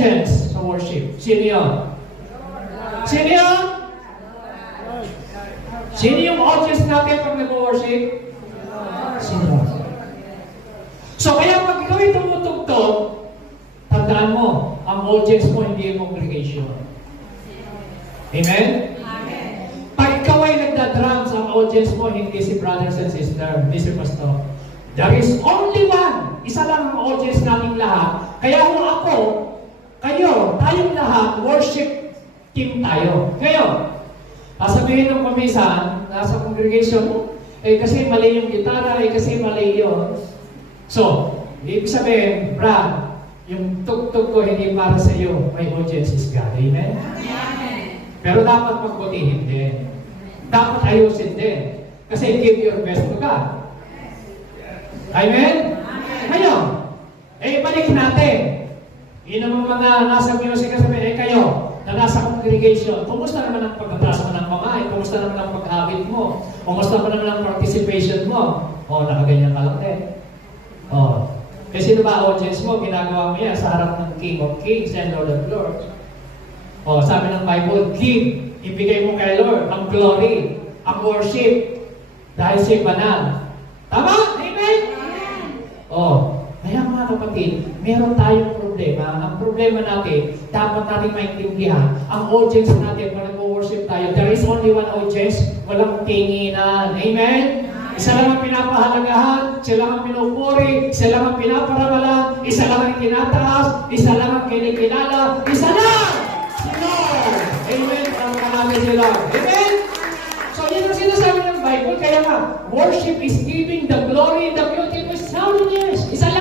audience sa worship? Sino yun? Sino yun? Sino yung audience natin pag nag-worship? Sino? So kaya pag ikaw ay tumutugtog, tandaan mo, ang audience mo hindi yung congregation. Amen? Pag ikaw ay nagda-drums, ang audience mo hindi si brothers and sisters, hindi si pastor. There is only one. Isa lang ang audience nating lahat. Kaya kung ako, kayo, tayong lahat, worship team tayo. Ngayon, sasabihin ng kumisan, nasa congregation, kasi mali yung gitara, kasi mali yun. So, ibig sabihin, Brad, yung tugtog ko hindi para sa iyo, my audience is God. Amen? Pero dapat magbutihin din. Dapat ayusin din. Kasi give your best to God. Amen? Ngayon, balik natin. Yun ang mga nasa music sabihin, kayo, na nasa congregation, kumusta naman ang pagkatras mo ng kamay? Kumusta naman ang pag-habit mo? Kumusta naman ang participation mo? Nakaganyan ka lang din. Kasi sino ba audience mo? Ginagawa mo yan sa harap ng King of Kings and Lord of Lords. Sabi ng Bible, give, ibigay mo kay Lord ang glory, ang worship, dahil siya'y banal. Tama? Amen? Kaya mga kapatid, meron tayong problema. Ang problema natin, dapat natin maintindihan, ang audience natin, pag nag-worship tayo, there is only one audience, walang tinginan. Amen? Isa lang ang pinapahalagahan, isa lang ang pinupuri, isa lang ang pinaparamalan, isa lang ang tinataas, isa lang ang kinikilala, isa lang! Si Lord! Amen? Ang pangalan si Lord. Amen? So, yun ang sinasabi ng Bible. Kaya nga, worship is giving the glory, the beauty, the soundness. Isa lang.